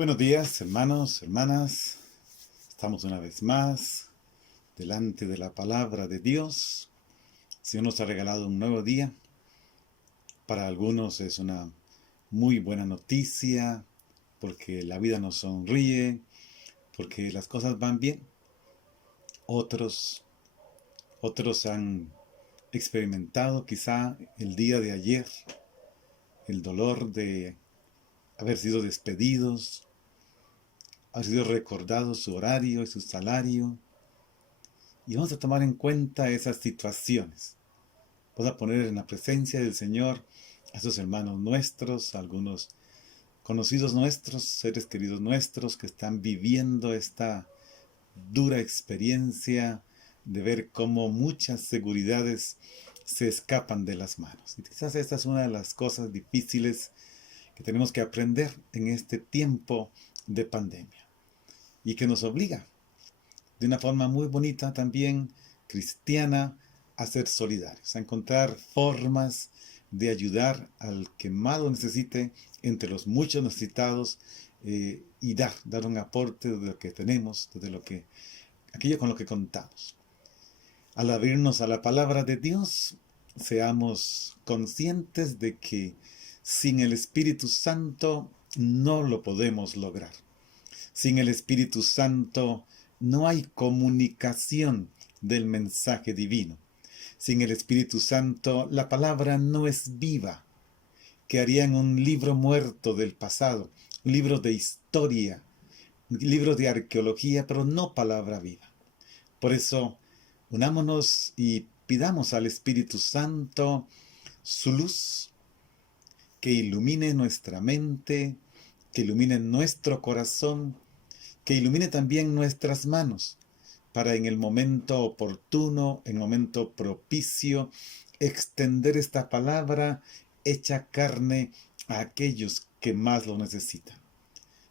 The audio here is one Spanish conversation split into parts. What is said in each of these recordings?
Buenos días, hermanos, hermanas. Estamos una vez más delante de la palabra de Dios. El Señor nos ha regalado un nuevo día. Para algunos es una muy buena noticia porque la vida nos sonríe, porque las cosas van bien. Otros han experimentado quizá el día de ayer el dolor de haber sido despedidos, haber sido recordado su horario y su salario. Y vamos a tomar en cuenta esas situaciones. Vamos a poner en la presencia del Señor a esos hermanos nuestros, algunos conocidos nuestros, seres queridos nuestros que están viviendo esta dura experiencia de ver cómo muchas seguridades se escapan de las manos. Y quizás esta es una de las cosas difíciles que tenemos que aprender en este tiempo de pandemia y que nos obliga de una forma muy bonita también cristiana a ser solidarios, a encontrar formas de ayudar al que más lo necesite entre los muchos necesitados y dar un aporte de lo que tenemos, aquello con lo que contamos. Al abrirnos a la palabra de Dios, seamos conscientes de que sin el Espíritu Santo no lo podemos lograr. Sin el Espíritu Santo no hay comunicación del mensaje divino. Sin el Espíritu Santo la palabra no es viva. Quedaría en un libro muerto del pasado, un libro de historia, un libro de arqueología, pero no palabra viva. Por eso, unámonos y pidamos al Espíritu Santo su luz, que ilumine nuestra mente, que ilumine nuestro corazón, que ilumine también nuestras manos, para en el momento oportuno, en el momento propicio, extender esta palabra hecha carne a aquellos que más lo necesitan.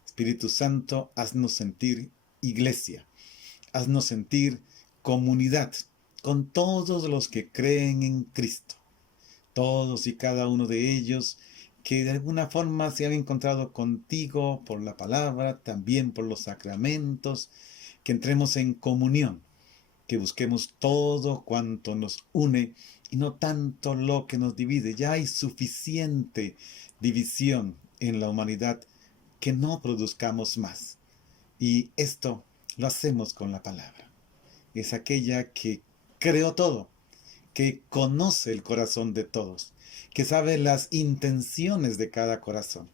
Espíritu Santo, haznos sentir iglesia, haznos sentir comunidad con todos los que creen en Cristo, todos y cada uno de ellos que de alguna forma se han encontrado contigo por la palabra, también por los sacramentos, que entremos en comunión, que busquemos todo cuanto nos une y no tanto lo que nos divide. Ya hay suficiente división en la humanidad, que no produzcamos más. Y esto lo hacemos con la palabra. Es aquella que creó todo, que conoce el corazón de todos, que sabe las intenciones de cada corazón.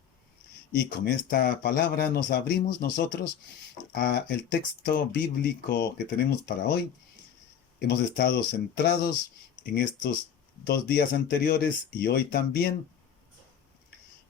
Y con esta palabra nos abrimos nosotros a el texto bíblico que tenemos para hoy. Hemos estado centrados en estos 2 días anteriores y hoy también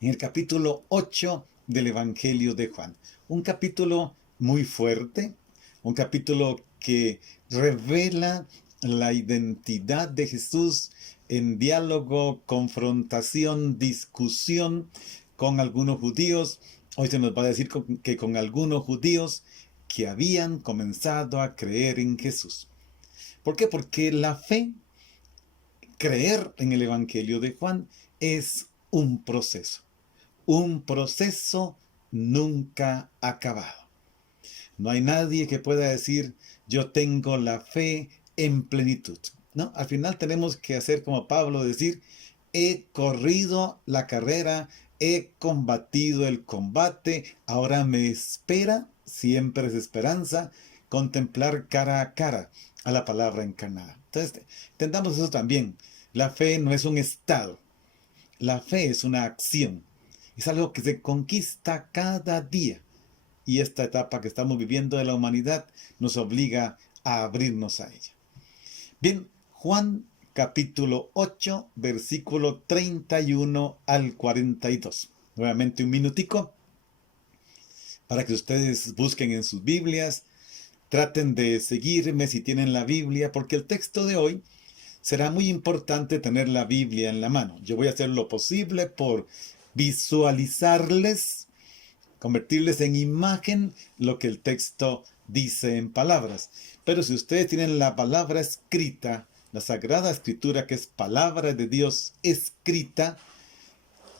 en el capítulo 8 del Evangelio de Juan. Un capítulo muy fuerte, un capítulo que revela la identidad de Jesús en diálogo, confrontación, discusión con algunos judíos. Hoy se nos va a decir que con algunos judíos que habían comenzado a creer en Jesús. ¿Por qué? Porque la fe, creer en el Evangelio de Juan, es un proceso nunca acabado. No hay nadie que pueda decir, yo tengo la fe en plenitud. No, al final tenemos que hacer como Pablo, decir, he corrido la carrera, he combatido el combate, ahora me espera, siempre es esperanza, contemplar cara a cara a la palabra encarnada. Entonces, entendamos eso también. La fe no es un estado, la fe es una acción, es algo que se conquista cada día. Y esta etapa que estamos viviendo de la humanidad nos obliga a abrirnos a ella. Bien, Juan capítulo 8, versículo 31 al 42. Nuevamente un minutico para que ustedes busquen en sus Biblias, traten de seguirme si tienen la Biblia, porque el texto de hoy será muy importante tener la Biblia en la mano. Yo voy a hacer lo posible por visualizarles, convertirles en imagen lo que el texto dice en palabras. Pero si ustedes tienen la palabra escrita, la Sagrada Escritura, que es palabra de Dios escrita,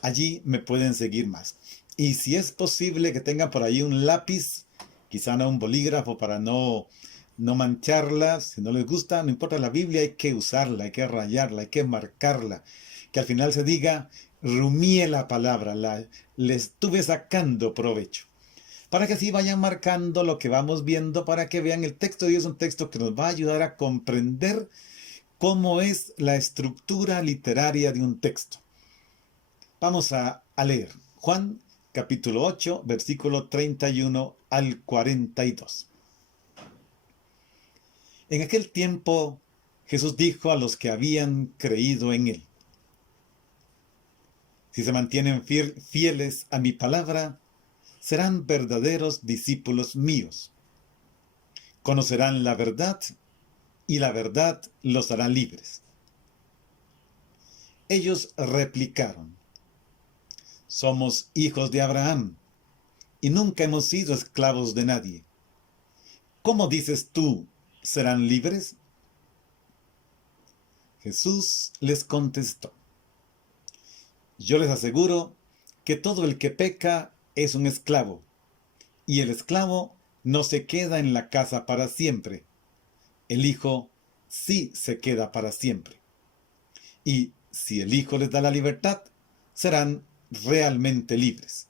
allí me pueden seguir más. Y si es posible que tengan por ahí un lápiz, quizá no un bolígrafo para no mancharla. Si no les gusta, no importa la Biblia, hay que usarla, hay que rayarla, hay que marcarla. Que al final se diga, rumié la palabra, le estuve sacando provecho. Para que así vayan marcando lo que vamos viendo, para que vean el texto de Dios, es un texto que nos va a ayudar a comprender cómo es la estructura literaria de un texto. Vamos a leer Juan capítulo 8, versículo 31 al 42. En aquel tiempo Jesús dijo a los que habían creído en él: si se mantienen fieles a mi palabra, serán verdaderos discípulos míos. Conocerán la verdad y la verdad los hará libres. Ellos replicaron: somos hijos de Abraham y nunca hemos sido esclavos de nadie. ¿Cómo dices tú, serán libres? Jesús les contestó: yo les aseguro que todo el que peca es un esclavo, y el esclavo no se queda en la casa para siempre. El Hijo sí se queda para siempre. Y si el Hijo les da la libertad, serán realmente libres.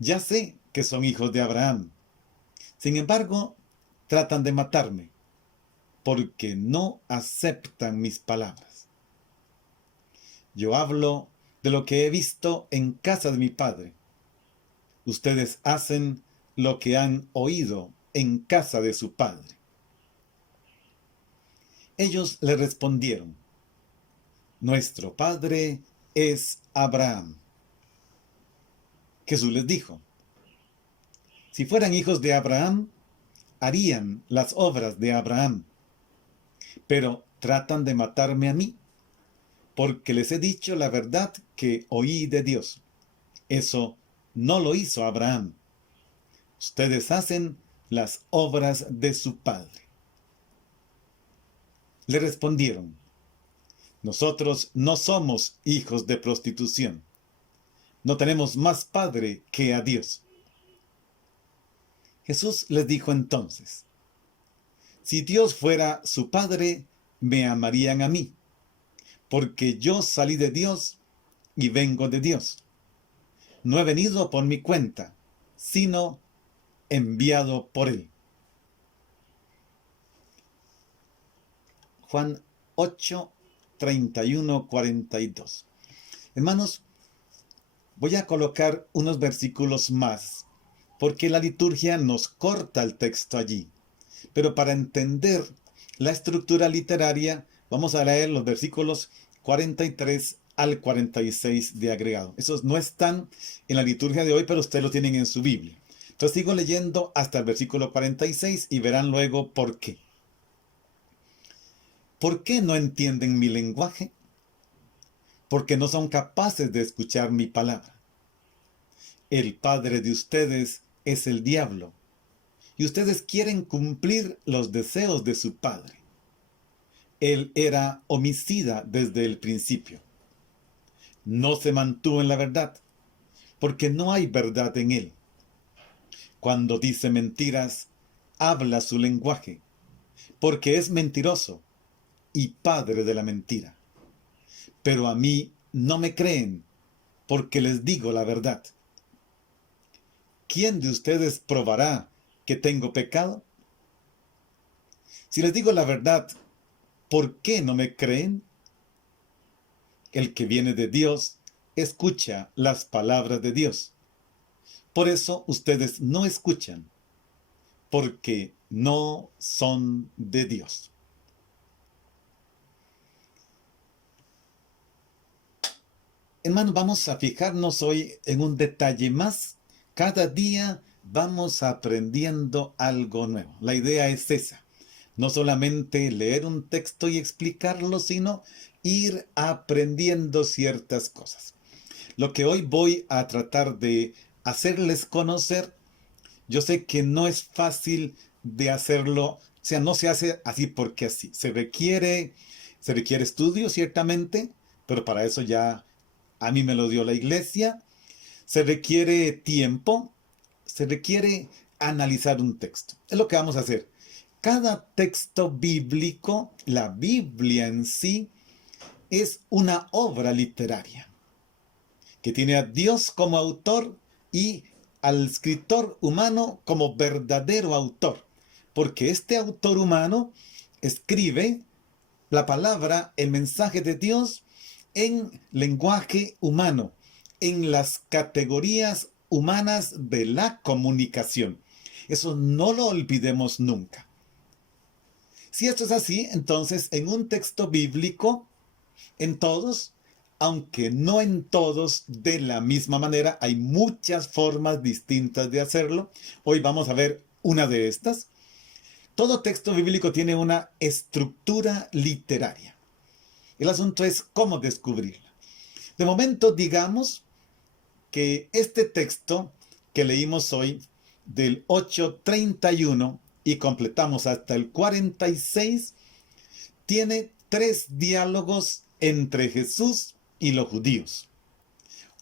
Ya sé que son hijos de Abraham. Sin embargo, tratan de matarme, porque no aceptan mis palabras. Yo hablo de lo que he visto en casa de mi padre. Ustedes hacen lo que han oído en casa de su padre. Ellos le respondieron: nuestro padre es Abraham. Jesús les dijo: si fueran hijos de Abraham, harían las obras de Abraham. Pero tratan de matarme a mí, porque les he dicho la verdad que oí de Dios. Eso no lo hizo Abraham. Ustedes hacen las obras de su padre. Le respondieron: nosotros no somos hijos de prostitución. No tenemos más padre que a Dios. Jesús les dijo entonces: si Dios fuera su padre, me amarían a mí, porque yo salí de Dios y vengo de Dios. No he venido por mi cuenta, sino enviado por él. Juan 8, 31, 42. Hermanos, voy a colocar unos versículos más, porque la liturgia nos corta el texto allí. Pero para entender la estructura literaria, vamos a leer los versículos 43 al 46 de agregado. Esos no están en la liturgia de hoy, pero ustedes lo tienen en su Biblia. Entonces sigo leyendo hasta el versículo 46 y verán luego por qué. ¿Por qué no entienden mi lenguaje? Porque no son capaces de escuchar mi palabra. El padre de ustedes es el diablo, y ustedes quieren cumplir los deseos de su padre. Él era homicida desde el principio. No se mantuvo en la verdad, porque no hay verdad en él. Cuando dice mentiras, habla su lenguaje, porque es mentiroso y padre de la mentira. Pero a mí no me creen, porque les digo la verdad. ¿Quién de ustedes probará que tengo pecado? Si les digo la verdad, ¿por qué no me creen? El que viene de Dios escucha las palabras de Dios. Por eso ustedes no escuchan, porque no son de Dios. Hermanos, vamos a fijarnos hoy en un detalle más. Cada día vamos aprendiendo algo nuevo. La idea es esa. No solamente leer un texto y explicarlo, sino ir aprendiendo ciertas cosas. Lo que hoy voy a tratar de hacerles conocer, yo sé que no es fácil de hacerlo, o sea, no se hace así porque así. Se requiere estudio, ciertamente, pero para eso ya a mí me lo dio la iglesia. se requiere tiempo, se requiere analizar un texto. Es lo que vamos a hacer. Cada texto bíblico, la Biblia en sí, es una obra literaria que tiene a Dios como autor y al escritor humano como verdadero autor, porque este autor humano escribe la palabra, el mensaje de Dios en lenguaje humano, en las categorías humanas de la comunicación. Eso no lo olvidemos nunca. Si esto es así, entonces en un texto bíblico, en todos, aunque no en todos de la misma manera, hay muchas formas distintas de hacerlo. Hoy vamos a ver una de estas. Todo texto bíblico tiene una estructura literaria. El asunto es cómo descubrirla. De momento, digamos que este texto que leímos hoy, del 8:31 y completamos hasta el 46, tiene 3 diálogos entre Jesús y los judíos.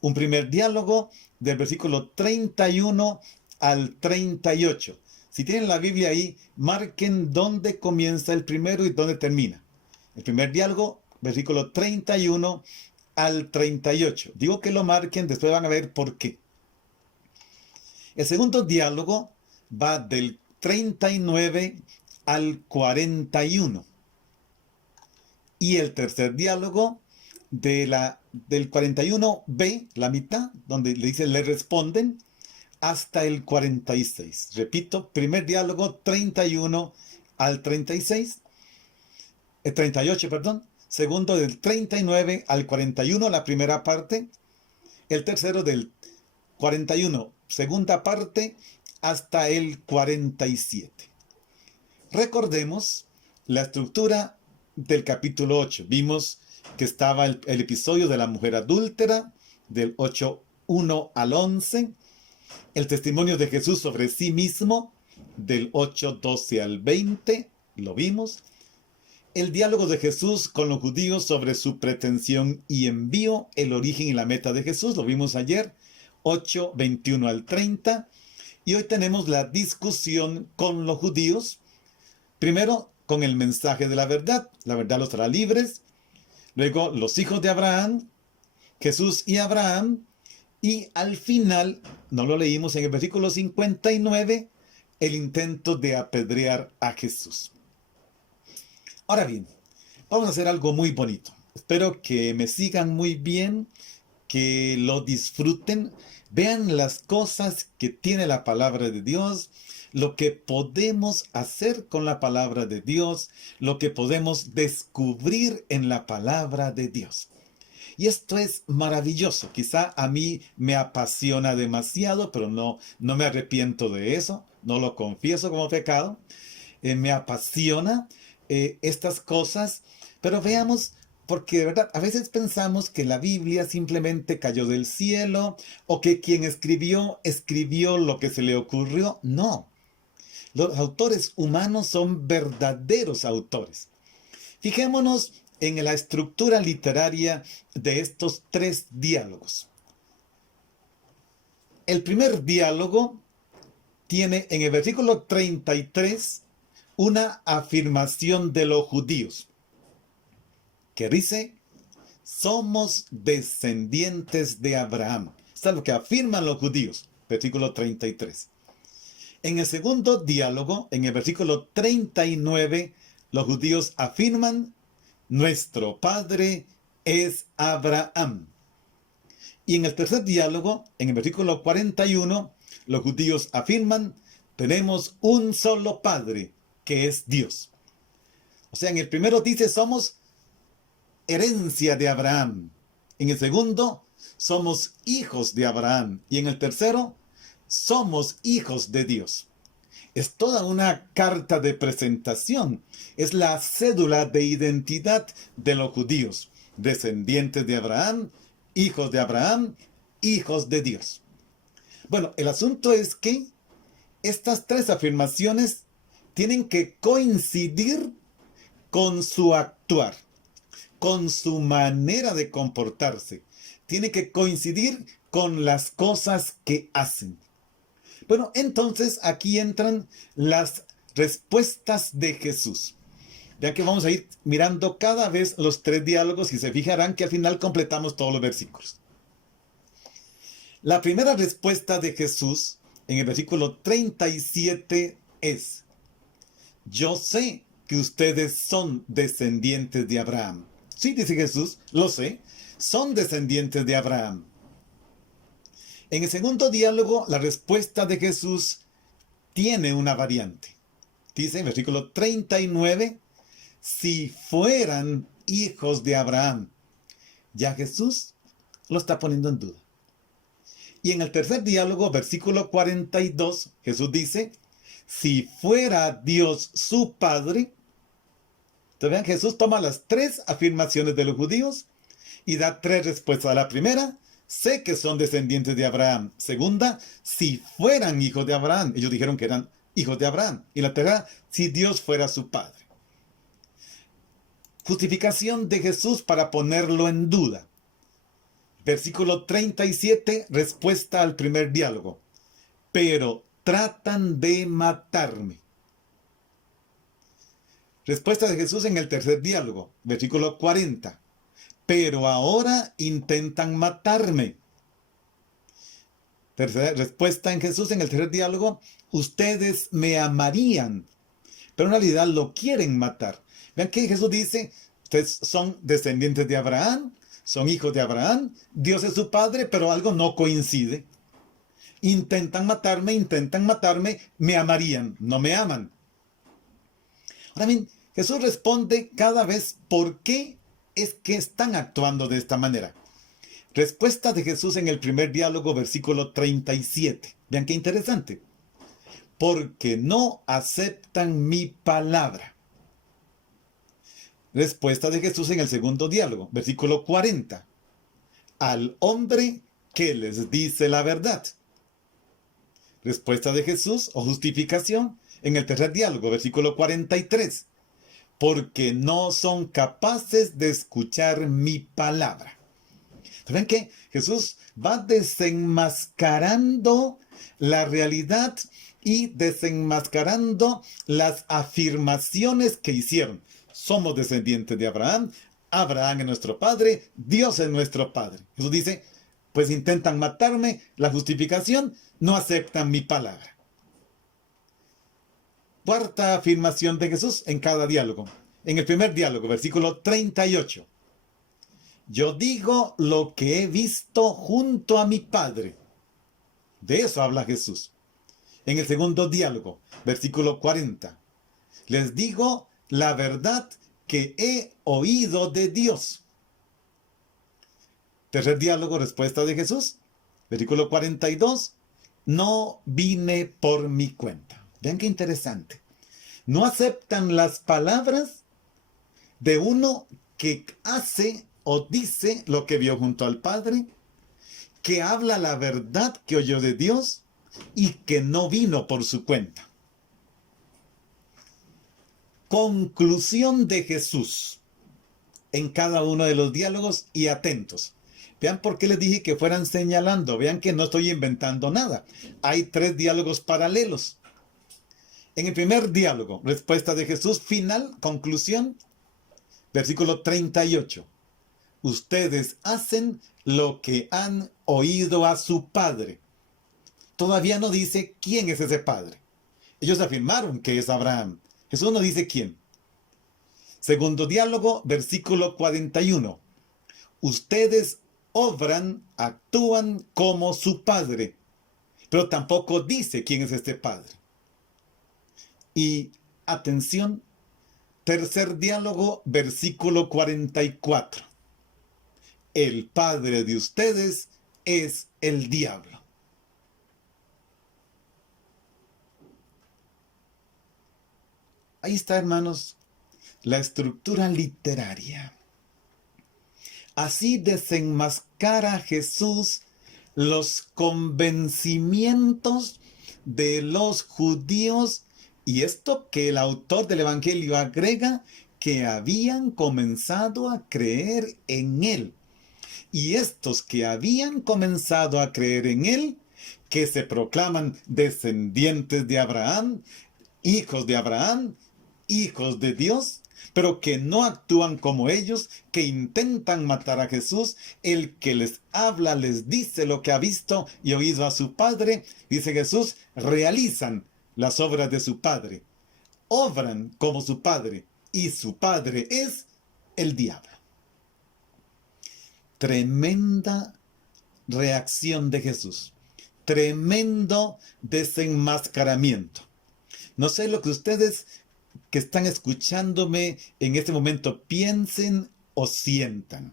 Un primer diálogo del versículo 31 al 38. Si tienen la Biblia ahí, marquen dónde comienza el primero y dónde termina. El primer diálogo, versículo 31 al 38. Digo que lo marquen, después van a ver por qué. El segundo diálogo va del 39 al 41. Y el tercer diálogo del 41b, la mitad, donde le dice le responden, hasta el 46. Repito, primer diálogo 31 al 36, 38, perdón. Segundo del 39 al 41, la primera parte. El tercero del 41, segunda parte, hasta el 47. Recordemos la estructura del capítulo 8. Vimos que estaba el episodio de la mujer adúltera, del 8:1 al 11. El testimonio de Jesús sobre sí mismo, del 8:12 al 20, lo vimos. El diálogo de Jesús con los judíos sobre su pretensión y envío, el origen y la meta de Jesús, lo vimos ayer, 8:21 al 30. Y hoy tenemos la discusión con los judíos, primero con el mensaje de la verdad los hará libres, luego los hijos de Abraham, Jesús y Abraham, y al final, no lo leímos en el versículo 59, el intento de apedrear a Jesús. Ahora bien, vamos a hacer algo muy bonito. Espero que me sigan muy bien, que lo disfruten, vean las cosas que tiene la palabra de Dios, lo que podemos hacer con la palabra de Dios, lo que podemos descubrir en la palabra de Dios. Y esto es maravilloso. Quizá a mí me apasiona demasiado, pero no me arrepiento de eso, no lo confieso como pecado. Me apasiona estas cosas, pero veamos, porque de verdad, a veces pensamos que la Biblia simplemente cayó del cielo o que quien escribió lo que se le ocurrió. No, los autores humanos son verdaderos autores. Fijémonos en la estructura literaria de estos 3 diálogos. El primer diálogo tiene en el versículo 33 una afirmación de los judíos, que dice, somos descendientes de Abraham. Esto es lo que afirman los judíos, versículo 33. En el segundo diálogo, en el versículo 39, los judíos afirman, nuestro padre es Abraham. Y en el tercer diálogo, en el versículo 41, los judíos afirman, tenemos un solo padre, que es Dios. O sea, en el primero dice, somos herencia de Abraham. En el segundo, somos hijos de Abraham. Y en el tercero, somos hijos de Dios. Es toda una carta de presentación. Es la cédula de identidad de los judíos. Descendientes de Abraham, hijos de Abraham, hijos de Dios. Bueno, el asunto es que estas 3 afirmaciones tienen que coincidir con su actuar, con su manera de comportarse. Tiene que coincidir con las cosas que hacen. Bueno, entonces aquí entran las respuestas de Jesús. Ya que vamos a ir mirando cada vez los 3 diálogos y se fijarán que al final completamos todos los versículos. La primera respuesta de Jesús en el versículo 37 es: yo sé que ustedes son descendientes de Abraham. Sí, dice Jesús, lo sé, son descendientes de Abraham. En el segundo diálogo, la respuesta de Jesús tiene una variante. Dice en versículo 39, si fueran hijos de Abraham. Ya Jesús lo está poniendo en duda. Y en el tercer diálogo, versículo 42, Jesús dice, si fuera Dios su Padre. Entonces vean, Jesús toma las 3 afirmaciones de los judíos y da 3 respuestas. A la primera, sé que son descendientes de Abraham. Segunda, si fueran hijos de Abraham. Ellos dijeron que eran hijos de Abraham. Y la tercera, si Dios fuera su Padre. Justificación de Jesús para ponerlo en duda. Versículo 37, respuesta al primer diálogo. Pero tratan de matarme. Respuesta de Jesús en el tercer diálogo. Versículo 40. Pero ahora intentan matarme. Tercera respuesta en Jesús en el tercer diálogo. Ustedes me amarían, pero en realidad lo quieren matar. Vean que Jesús dice, ustedes son descendientes de Abraham, son hijos de Abraham, Dios es su padre, pero algo no coincide. Intentan matarme, me amarían, no me aman. Ahora bien, Jesús responde cada vez por qué es que están actuando de esta manera. Respuesta de Jesús en el primer diálogo, versículo 37. Vean qué interesante. Porque no aceptan mi palabra. Respuesta de Jesús en el segundo diálogo, versículo 40. Al hombre que les dice la verdad. Respuesta de Jesús o justificación en el tercer diálogo, versículo 43. Porque no son capaces de escuchar mi palabra. ¿Ven que Jesús va desenmascarando la realidad y desenmascarando las afirmaciones que hicieron? Somos descendientes de Abraham, Abraham es nuestro padre, Dios es nuestro padre. Jesús dice, pues intentan matarme, la justificación, no aceptan mi palabra. Cuarta afirmación de Jesús en cada diálogo. En el primer diálogo, versículo 38. Yo digo lo que he visto junto a mi Padre. De eso habla Jesús. En el segundo diálogo, versículo 40. Les digo la verdad que he oído de Dios. Tercer diálogo, respuesta de Jesús. Versículo 42. No vine por mi cuenta. Vean qué interesante. No aceptan las palabras de uno que hace o dice lo que vio junto al Padre, que habla la verdad que oyó de Dios y que no vino por su cuenta. Conclusión de Jesús en cada uno de los diálogos y atentos. Vean por qué les dije que fueran señalando. Vean que no estoy inventando nada. Hay 3 diálogos paralelos. En el primer diálogo, respuesta de Jesús, final, conclusión, versículo 38. Ustedes hacen lo que han oído a su padre. Todavía no dice quién es ese padre. Ellos afirmaron que es Abraham. Jesús no dice quién. Segundo diálogo, versículo 41. Ustedes obran, actúan como su padre, pero tampoco dice quién es este padre. Y atención, tercer diálogo, versículo 44. El padre de ustedes es el diablo. Ahí está, hermanos, la estructura literaria. Así desenmascara Jesús los convencimientos de los judíos, y esto que el autor del Evangelio agrega, que habían comenzado a creer en él. y estos que habían comenzado a creer en él, que se proclaman descendientes de Abraham, hijos de Dios, pero que no actúan como ellos, que intentan matar a Jesús. El que les habla les dice lo que ha visto y oído a su Padre, dice Jesús, realizan las obras de su Padre, obran como su Padre, y su Padre es el diablo. Tremenda reacción de Jesús, tremendo desenmascaramiento. No sé lo que ustedes que están escuchándome en este momento piensen o sientan.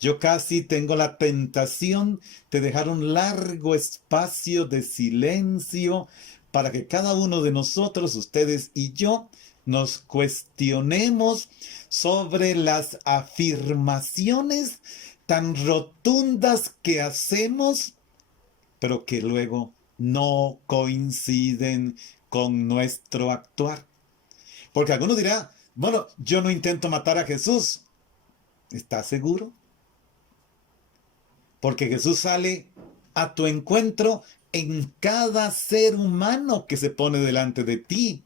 Yo casi tengo la tentación de dejar un largo espacio de silencio para que cada uno de nosotros, ustedes y yo, nos cuestionemos sobre las afirmaciones tan rotundas que hacemos, pero que luego no coinciden con nuestro actuar. Porque alguno dirá, bueno, yo no intento matar a Jesús. ¿Estás seguro? Porque Jesús sale a tu encuentro en cada ser humano que se pone delante de ti.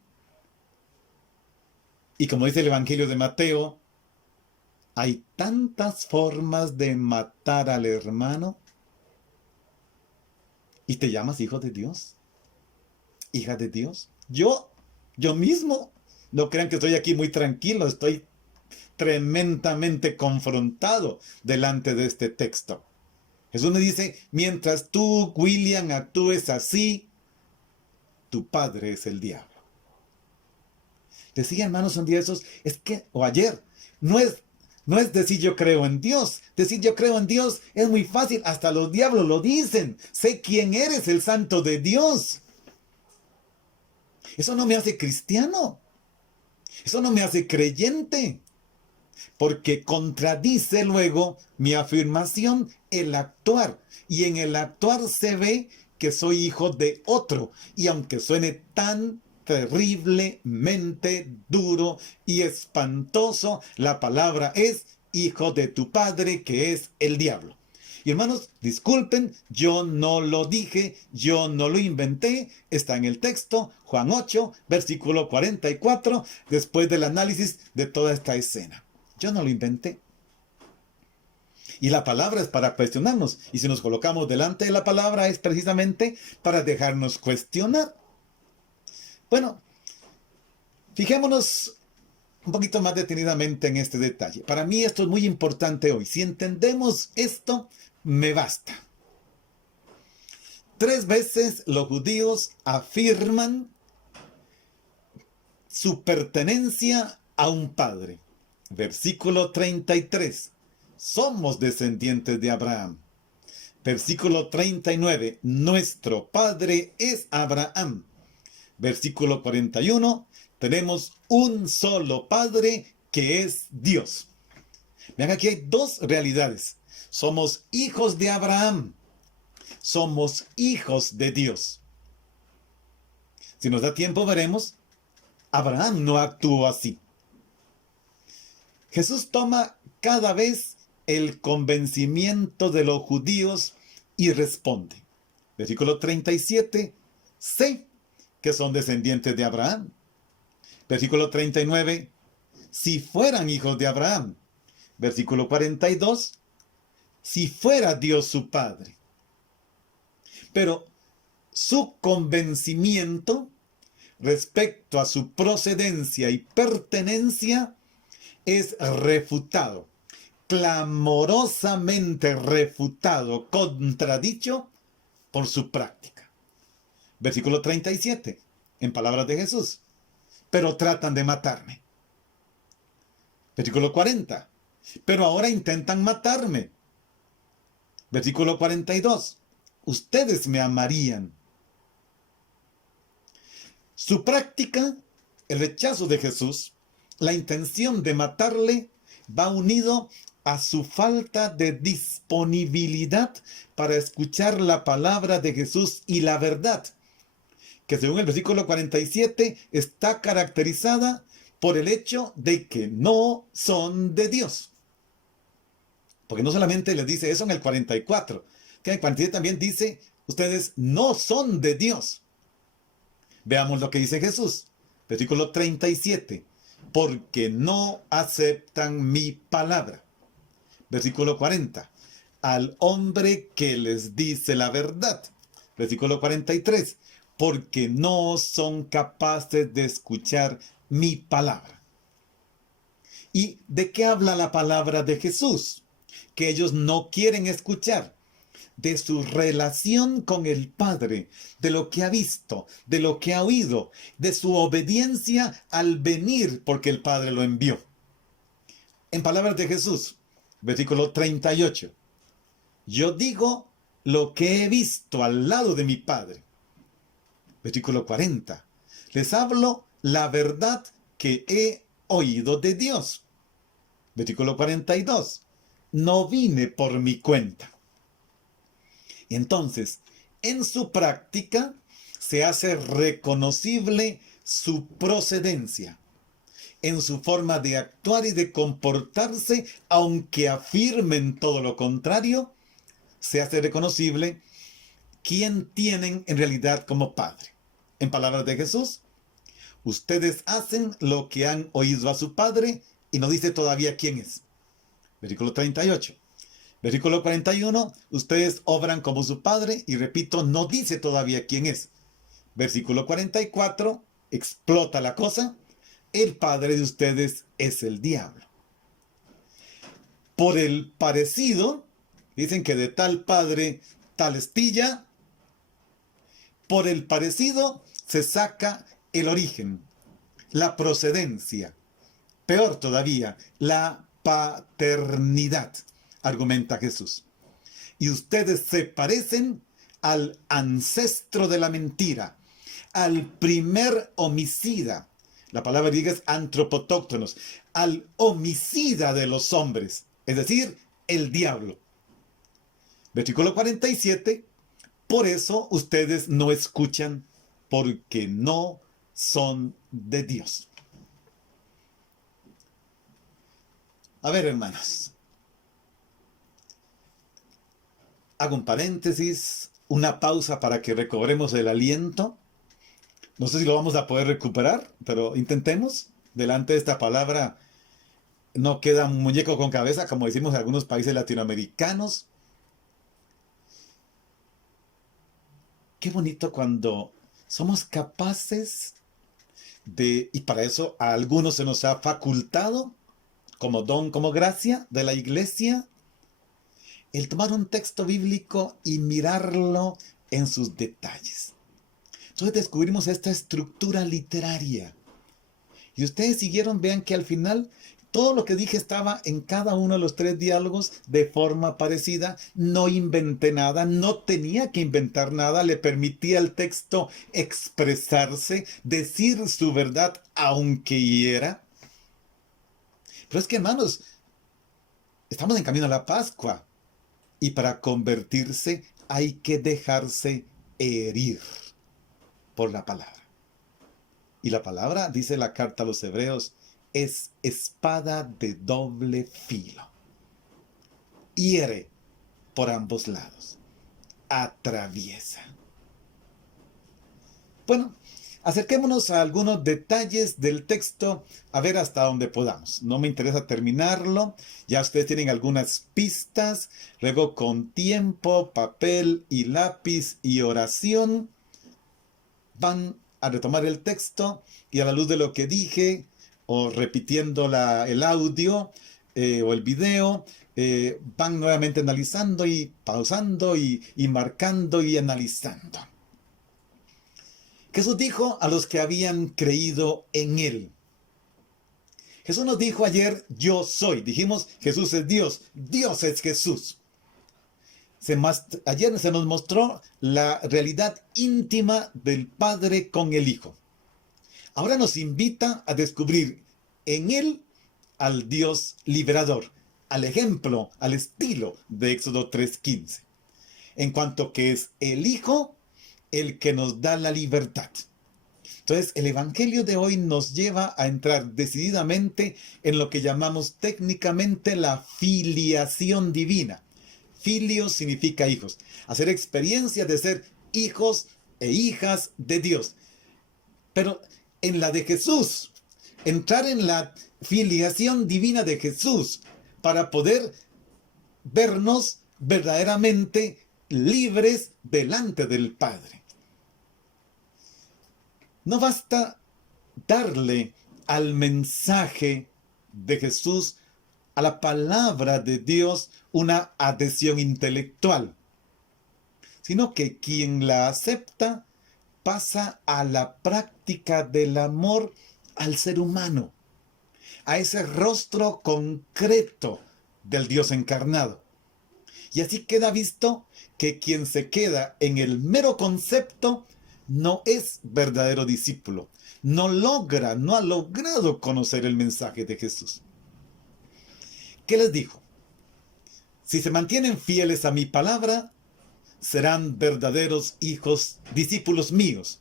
Y como dice el Evangelio de Mateo, hay tantas formas de matar al hermano. ¿Y te llamas hijo de Dios? ¿Hija de Dios? Yo mismo, no crean que estoy aquí muy tranquilo, estoy tremendamente confrontado delante de este texto. Jesús me dice, mientras tú, William, actúes así, tu padre es el diablo. Decía, hermanos, un día esos, o ayer, no es decir yo creo en Dios. Decir yo creo en Dios es muy fácil, hasta los diablos lo dicen. Sé quién eres, el santo de Dios. Eso no me hace cristiano. Eso no me hace creyente. Porque contradice luego mi afirmación, el actuar. Y en el actuar se ve que soy hijo de otro. Y aunque suene tan terriblemente duro y espantoso, la palabra es hijo de tu padre, que es el diablo. Y hermanos, disculpen, yo no lo dije, yo no lo inventé, está en el texto, Juan 8, versículo 44, después del análisis de toda esta escena. Yo no lo inventé. Y la palabra es para cuestionarnos. Y si nos colocamos delante de la palabra es precisamente para dejarnos cuestionar. Bueno, fijémonos un poquito más detenidamente en este detalle. Para mí esto es muy importante hoy. Si entendemos esto, me basta. 3 veces los judíos afirman su pertenencia a un padre. Versículo 33. Somos descendientes de Abraham. Versículo 39. Nuestro padre es Abraham. Versículo 41. Tenemos un solo padre que es Dios. Vean, aquí hay 2 realidades. Somos hijos de Abraham. Somos hijos de Dios. Si nos da tiempo veremos, Abraham no actuó así. Jesús toma cada vez el convencimiento de los judíos y responde. Versículo 37. Sé que son descendientes de Abraham. Versículo 39. Si fueran hijos de Abraham. Versículo 42. Si fuera Dios su Padre. Pero su convencimiento respecto a su procedencia y pertenencia es refutado, clamorosamente refutado, contradicho por su práctica. Versículo 37, en palabras de Jesús. Pero tratan de matarme. Versículo 40. Pero ahora intentan matarme. Versículo 42. Ustedes me amarían. Su práctica, el rechazo de Jesús, la intención de matarle, va unido a su falta de disponibilidad para escuchar la palabra de Jesús y la verdad, que según el versículo 47 está caracterizada por el hecho de que no son de Dios. Porque no solamente les dice eso en el 44, que en el 47 también dice, ustedes no son de Dios. Veamos lo que dice Jesús. Versículo 37. Porque no aceptan mi palabra. Versículo 40. Al hombre que les dice la verdad. Versículo 43. Porque no son capaces de escuchar mi palabra. ¿Y de qué habla la palabra de Jesús? Que ellos no quieren escuchar. De su relación con el Padre, de lo que ha visto, de lo que ha oído, de su obediencia al venir porque el Padre lo envió. En palabras de Jesús, versículo 38. Yo digo lo que he visto al lado de mi Padre. Versículo 40. Les hablo la verdad que he oído de Dios. Versículo 42. No vine por mi cuenta. Entonces, en su práctica se hace reconocible su procedencia, en su forma de actuar y de comportarse, aunque afirmen todo lo contrario, se hace reconocible quién tienen en realidad como Padre. En palabras de Jesús, ustedes hacen lo que han oído a su Padre y no dice todavía quién es. Versículo 38. Versículo 41, ustedes obran como su padre, y repito, no dice todavía quién es. Versículo 44, explota la cosa, el padre de ustedes es el diablo. Por el parecido, dicen que de tal padre, tal astilla, por el parecido se saca el origen, la procedencia, peor todavía, la paternidad. Argumenta Jesús. Y ustedes se parecen al ancestro de la mentira, al primer homicida. La palabra griega es antropotóctonos, al homicida de los hombres, es decir, el diablo. Versículo 47. Por eso ustedes no escuchan, porque no son de Dios. A ver, hermanos. Hago un paréntesis, una pausa para que recobremos el aliento. No sé si lo vamos a poder recuperar, pero intentemos. Delante de esta palabra no queda un muñeco con cabeza, como decimos en algunos países latinoamericanos. Qué bonito cuando somos capaces de, y para eso a algunos se nos ha facultado, como don, como gracia de la iglesia, el tomar un texto bíblico y mirarlo en sus detalles. Entonces descubrimos esta estructura literaria. Y ustedes siguieron, vean que al final todo lo que dije estaba en cada uno de los 3 diálogos de forma parecida. No inventé nada, no tenía que inventar nada, le permitía al texto expresarse, decir su verdad aunque hiera. Pero es que, hermanos, estamos en camino a la Pascua. Y para convertirse hay que dejarse herir por la palabra. Y la palabra, dice la carta a los Hebreos, es espada de doble filo. Hiere por ambos lados. Atraviesa. Bueno, acerquémonos a algunos detalles del texto, a ver hasta dónde podamos. No me interesa terminarlo, ya ustedes tienen algunas pistas, luego con tiempo, papel y lápiz y oración, van a retomar el texto y a la luz de lo que dije, o repitiendo el audio o el video, van nuevamente analizando y pausando y marcando y analizando. Jesús dijo a los que habían creído en Él. Jesús nos dijo ayer, yo soy. Dijimos, Jesús es Dios. Dios es Jesús. Ayer se nos mostró la realidad íntima del Padre con el Hijo. Ahora nos invita a descubrir en Él al Dios liberador, al ejemplo, al estilo de Éxodo 3:15. En cuanto que es el Hijo el que nos da la libertad. Entonces, el Evangelio de hoy nos lleva a entrar decididamente en lo que llamamos técnicamente la filiación divina. Filio significa hijos. Hacer experiencia de ser hijos e hijas de Dios. Pero en la de Jesús, entrar en la filiación divina de Jesús para poder vernos verdaderamente libres delante del Padre. No basta darle al mensaje de Jesús, a la palabra de Dios, una adhesión intelectual, sino que quien la acepta pasa a la práctica del amor al ser humano, a ese rostro concreto del Dios encarnado. Y así queda visto que quien se queda en el mero concepto no es verdadero discípulo, no ha logrado conocer el mensaje de Jesús. ¿Qué les dijo? Si se mantienen fieles a mi palabra, serán verdaderos hijos, discípulos míos.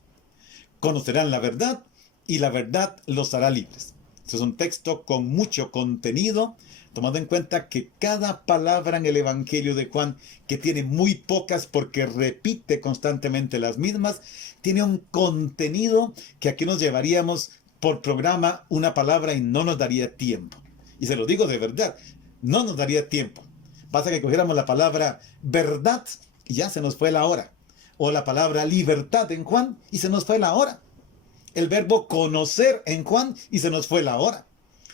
Conocerán la verdad y la verdad los hará libres. Este es un texto con mucho contenido, tomando en cuenta que cada palabra en el Evangelio de Juan, que tiene muy pocas porque repite constantemente las mismas, tiene un contenido que aquí nos llevaríamos por programa una palabra y no nos daría tiempo. Y se lo digo de verdad, no nos daría tiempo. Basta que cogiéramos la palabra verdad y ya se nos fue la hora. O la palabra libertad en Juan y se nos fue la hora. El verbo conocer en Juan y se nos fue la hora.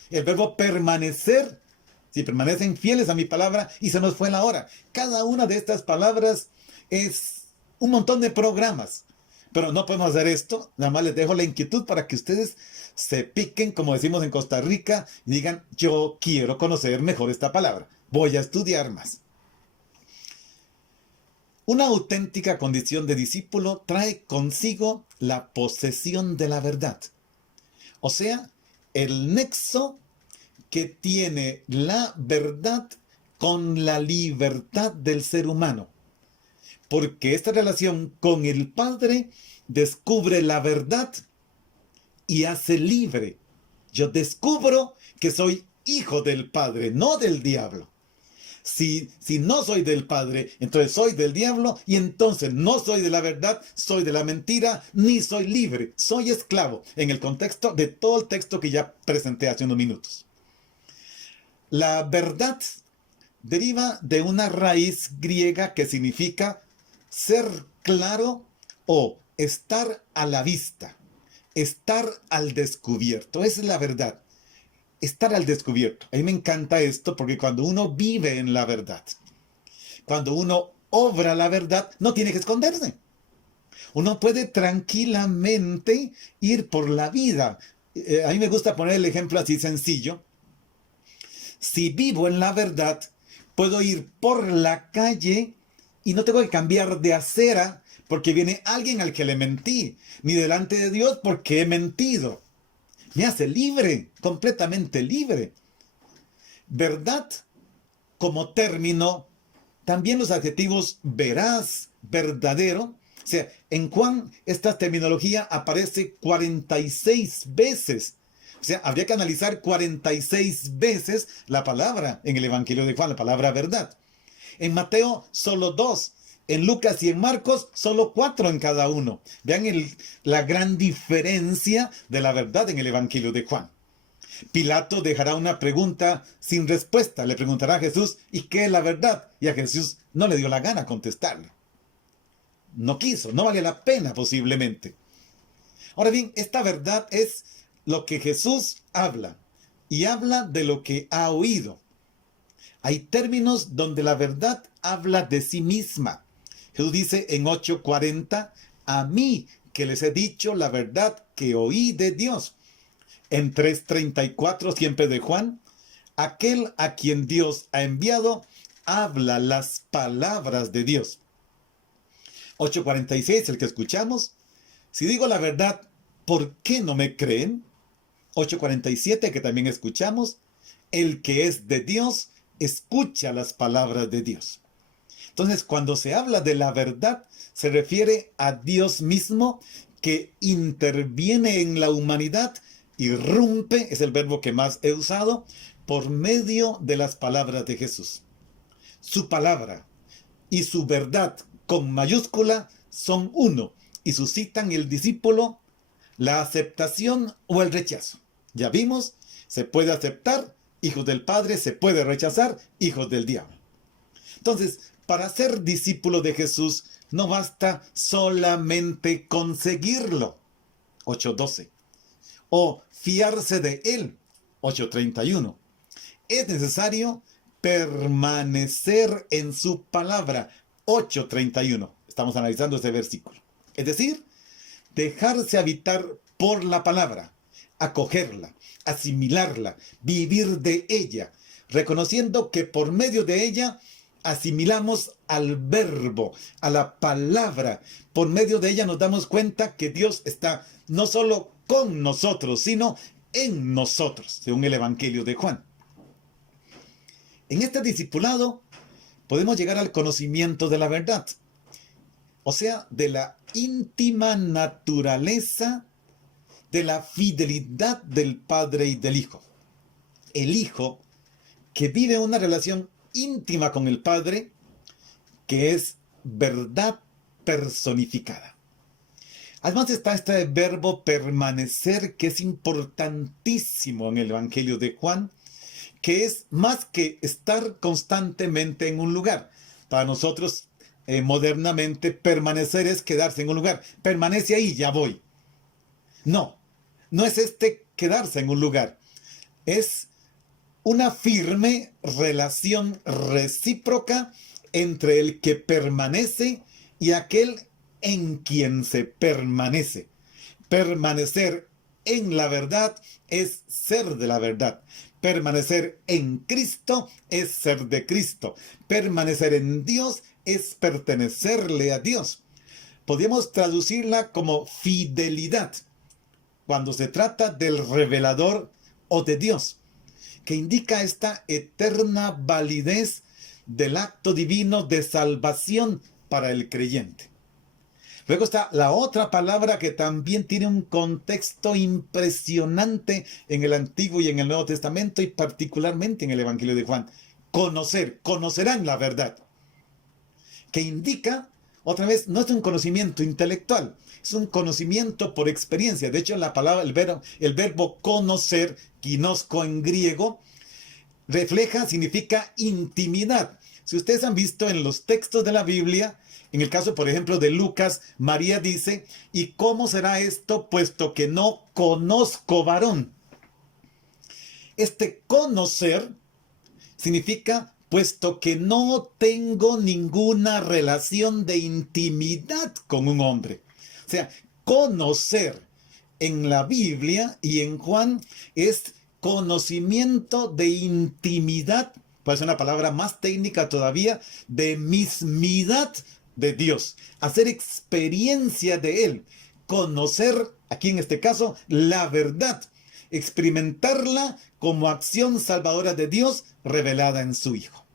El verbo permanecer, si permanecen fieles a mi palabra y se nos fue la hora. Cada una de estas palabras es un montón de programas. Pero no podemos hacer esto. Nada más les dejo la inquietud para que ustedes se piquen, como decimos en Costa Rica, y digan, yo quiero conocer mejor esta palabra. Voy a estudiar más. Una auténtica condición de discípulo trae consigo la posesión de la verdad. O sea, el nexo que tiene la verdad con la libertad del ser humano. Porque esta relación con el Padre descubre la verdad y hace libre. Yo descubro que soy hijo del Padre, no del diablo. Si no soy del Padre, entonces soy del diablo y entonces no soy de la verdad, soy de la mentira, ni soy libre, soy esclavo, en el contexto de todo el texto que ya presenté hace unos minutos. La verdad deriva de una raíz griega que significa ser claro o estar a la vista, estar al descubierto. Esa es la verdad. Estar al descubierto. A mí me encanta esto porque cuando uno vive en la verdad, cuando uno obra la verdad, no tiene que esconderse. Uno puede tranquilamente ir por la vida. A mí me gusta poner el ejemplo así sencillo. Si vivo en la verdad, puedo ir por la calle y no tengo que cambiar de acera porque viene alguien al que le mentí, ni delante de Dios porque he mentido. Me hace libre, completamente libre. Verdad como término, también los adjetivos veraz, verdadero. O sea, en Juan esta terminología aparece 46 veces. O sea, habría que analizar 46 veces la palabra en el Evangelio de Juan, la palabra verdad. En Mateo solo 2. En Lucas y en Marcos, solo 4 en cada uno. Vean la gran diferencia de la verdad en el Evangelio de Juan. Pilato dejará una pregunta sin respuesta. Le preguntará a Jesús, ¿y qué es la verdad? Y a Jesús no le dio la gana contestarle. No quiso, no vale la pena posiblemente. Ahora bien, esta verdad es lo que Jesús habla. Y habla de lo que ha oído. Hay términos donde la verdad habla de sí misma. Jesús dice en 8:40, a mí que les he dicho la verdad que oí de Dios. En 3:34, siempre de Juan, aquel a quien Dios ha enviado, habla las palabras de Dios. 8:46, el que escuchamos, si digo la verdad, ¿por qué no me creen? 8:47, que también escuchamos, el que es de Dios, escucha las palabras de Dios. Entonces, cuando se habla de la verdad, se refiere a Dios mismo, que interviene en la humanidad, irrumpe, es el verbo que más he usado, por medio de las palabras de Jesús. Su palabra y su verdad con mayúscula son uno y suscitan el discípulo la aceptación o el rechazo. Ya vimos, se puede aceptar, hijos del Padre, se puede rechazar, hijos del diablo. Entonces, para ser discípulo de Jesús, no basta solamente conseguirlo, 8:12, o fiarse de él, 8:31. Es necesario permanecer en su palabra, 8:31. Estamos analizando este versículo. Es decir, dejarse habitar por la palabra, acogerla, asimilarla, vivir de ella, reconociendo que por medio de ella asimilamos al verbo, a la palabra. Por medio de ella nos damos cuenta que Dios está no solo con nosotros, sino en nosotros, según el Evangelio de Juan. En este discipulado podemos llegar al conocimiento de la verdad, o sea, de la íntima naturaleza de la fidelidad del Padre y del Hijo. El Hijo que vive una relación íntima con el Padre, que es verdad personificada. Además está este verbo permanecer, que es importantísimo en el Evangelio de Juan, que es más que estar constantemente en un lugar. Para nosotros, modernamente, permanecer es quedarse en un lugar. Permanece ahí, ya voy. No, no es quedarse en un lugar. Es una firme relación recíproca entre el que permanece y aquel en quien se permanece. Permanecer en la verdad es ser de la verdad. Permanecer en Cristo es ser de Cristo. Permanecer en Dios es pertenecerle a Dios. Podríamos traducirla como fidelidad cuando se trata del revelador o de Dios, que indica esta eterna validez del acto divino de salvación para el creyente. Luego está la otra palabra que también tiene un contexto impresionante en el Antiguo y en el Nuevo Testamento y particularmente en el Evangelio de Juan. Conocer, conocerán la verdad. Que indica, otra vez, no es un conocimiento intelectual, es un conocimiento por experiencia. De hecho, la palabra, el verbo conocer, ginosko en griego, refleja, significa intimidad. Si ustedes han visto en los textos de la Biblia, en el caso, por ejemplo, de Lucas, María dice, ¿y cómo será esto, puesto que no conozco varón? Este conocer significa, puesto que no tengo ninguna relación de intimidad con un hombre. O sea, conocer en la Biblia y en Juan es conocimiento de intimidad, puede ser una palabra más técnica todavía, de mismidad de Dios, hacer experiencia de Él, conocer, aquí en este caso, la verdad, experimentarla como acción salvadora de Dios revelada en su Hijo.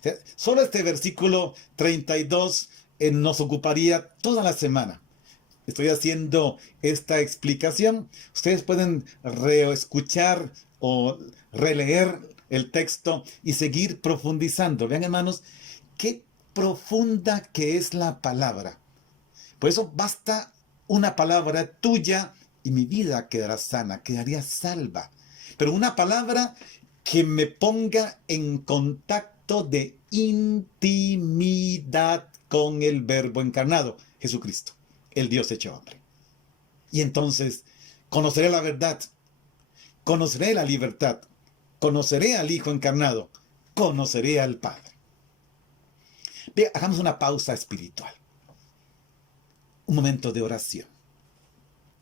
O sea, solo este versículo 32 nos ocuparía toda la semana. Estoy haciendo esta explicación. Ustedes pueden reescuchar o releer el texto y seguir profundizando. Vean, hermanos, qué profunda que es la palabra. Por eso basta una palabra tuya y mi vida quedará sana, quedaría salva. Pero una palabra que me ponga en contacto de intimidad con el Verbo encarnado, Jesucristo, el Dios hecho hombre. Y entonces conoceré la verdad, conoceré la libertad, conoceré al Hijo encarnado, conoceré al Padre. Bien, hagamos una pausa espiritual. Un momento de oración.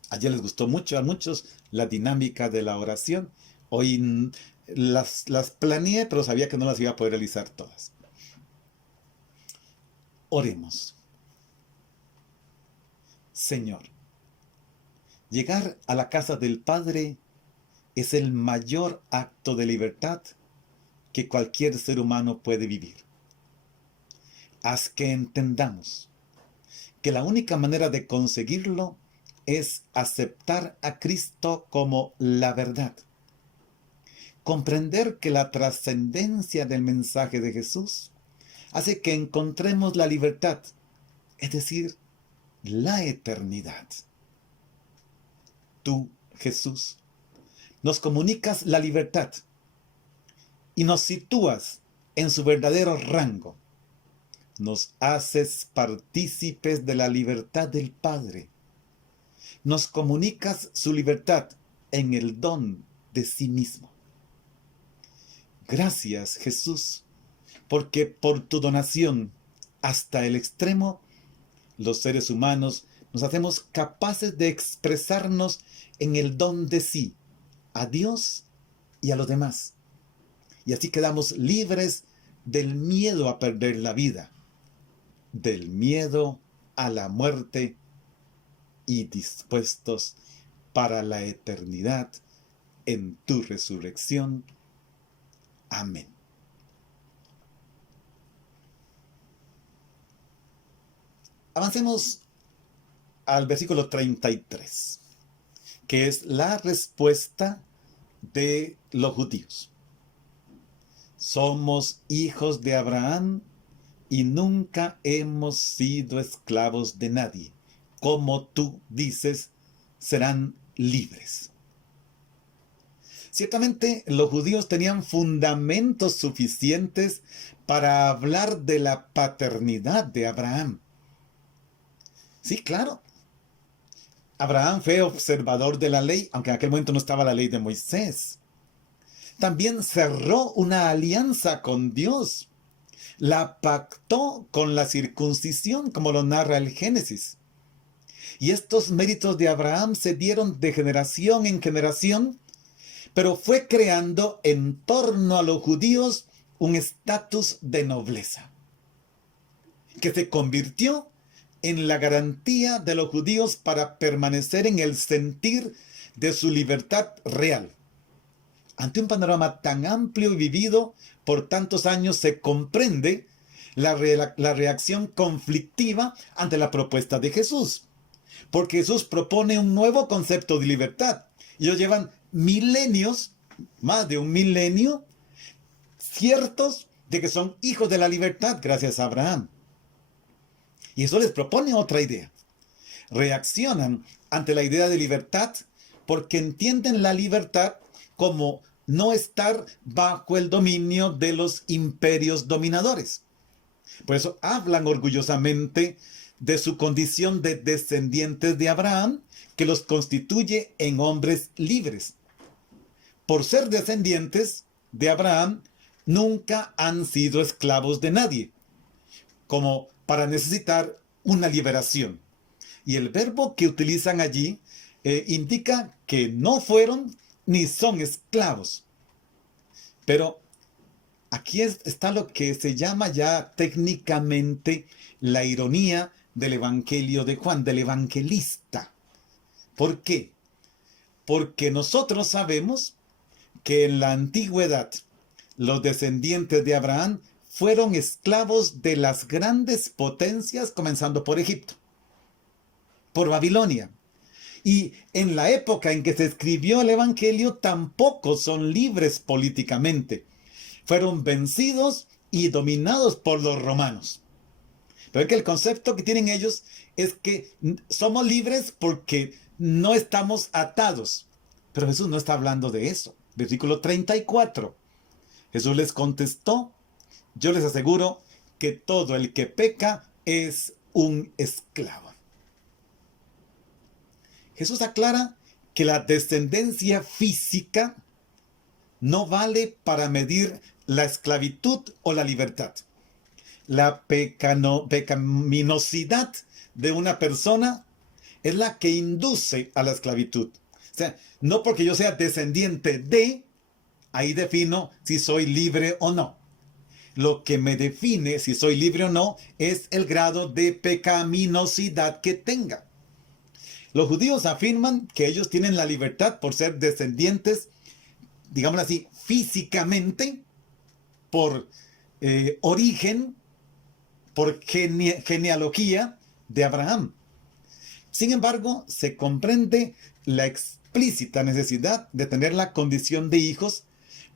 Ayer les gustó mucho a muchos la dinámica de la oración. Hoy las planeé, pero sabía que no las iba a poder realizar todas. Oremos. Señor, llegar a la casa del Padre es el mayor acto de libertad que cualquier ser humano puede vivir. Haz que entendamos que la única manera de conseguirlo es aceptar a Cristo como la verdad. Comprender que la trascendencia del mensaje de Jesús hace que encontremos la libertad, es decir, la eternidad. Tú, Jesús, nos comunicas la libertad y nos sitúas en su verdadero rango. Nos haces partícipes de la libertad del Padre. Nos comunicas su libertad en el don de sí mismo. Gracias, Jesús, porque por tu donación hasta el extremo, los seres humanos nos hacemos capaces de expresarnos en el don de sí, a Dios y a los demás. Y así quedamos libres del miedo a perder la vida, del miedo a la muerte y dispuestos para la eternidad en tu resurrección. Amén. Avancemos al versículo 33, que es la respuesta de los judíos. Somos hijos de Abraham y nunca hemos sido esclavos de nadie. Como tú dices, serán libres. Ciertamente los judíos tenían fundamentos suficientes para hablar de la paternidad de Abraham. Sí, claro. Abraham fue observador de la ley, aunque en aquel momento no estaba la ley de Moisés. También cerró una alianza con Dios. La pactó con la circuncisión, como lo narra el Génesis. Y estos méritos de Abraham se dieron de generación en generación, pero fue creando en torno a los judíos un estatus de nobleza, que se convirtió en la garantía de los judíos para permanecer en el sentir de su libertad real. Ante un panorama tan amplio y vivido por tantos años, se comprende la reacción conflictiva ante la propuesta de Jesús. Porque Jesús propone un nuevo concepto de libertad. Y ellos llevan milenios, más de un milenio, ciertos de que son hijos de la libertad gracias a Abraham. Y eso les propone otra idea. Reaccionan ante la idea de libertad porque entienden la libertad como no estar bajo el dominio de los imperios dominadores. Por eso hablan orgullosamente de su condición de descendientes de Abraham, que los constituye en hombres libres. Por ser descendientes de Abraham, nunca han sido esclavos de nadie, como para necesitar una liberación. Y el verbo que utilizan allí indica que no fueron ni son esclavos. Pero aquí está lo que se llama ya técnicamente la ironía del Evangelio de Juan, del evangelista. ¿Por qué? Porque nosotros sabemos que en la antigüedad los descendientes de Abraham fueron esclavos de las grandes potencias, comenzando por Egipto, por Babilonia. Y en la época en que se escribió el Evangelio tampoco son libres políticamente. Fueron vencidos y dominados por los romanos. Pero es que el concepto que tienen ellos es que somos libres porque no estamos atados. Pero Jesús no está hablando de eso. Versículo 34. Jesús les contestó: yo les aseguro que todo el que peca es un esclavo. Jesús aclara que la descendencia física no vale para medir la esclavitud o la libertad. La pecaminosidad de una persona es la que induce a la esclavitud. O sea, no porque yo sea descendiente de, ahí defino si soy libre o no. Lo que me define si soy libre o no es el grado de pecaminosidad que tenga. Los judíos afirman que ellos tienen la libertad por ser descendientes, digámoslo así, físicamente, por origen, por genealogía de Abraham. Sin embargo, se comprende la explícita necesidad de tener la condición de hijos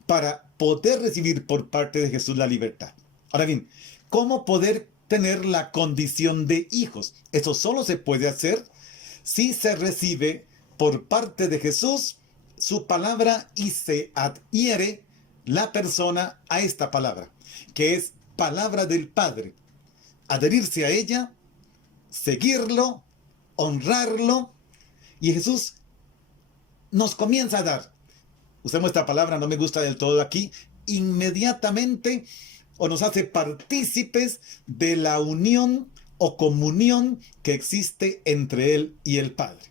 para poder recibir por parte de Jesús la libertad. Ahora bien, ¿cómo poder tener la condición de hijos? Eso solo se puede hacer si se recibe por parte de Jesús su palabra y se adhiere la persona a esta palabra, que es palabra del Padre. Adherirse a ella, seguirlo, honrarlo, y Jesús nos comienza a dar, usemos esta palabra, no me gusta del todo aquí, inmediatamente, o nos hace partícipes de la unión o comunión que existe entre Él y el Padre.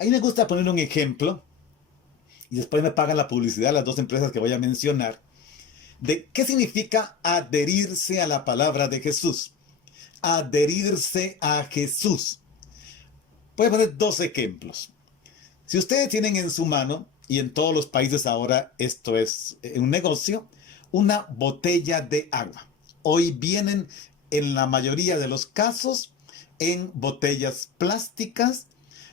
A mí me gusta poner un ejemplo, y después me pagan la publicidad las dos empresas que voy a mencionar, de qué significa adherirse a la palabra de Jesús. Adherirse a Jesús. Voy a poner dos ejemplos. Si ustedes tienen en su mano, y en todos los países ahora esto es un negocio, una botella de agua. Hoy vienen en la mayoría de los casos en botellas plásticas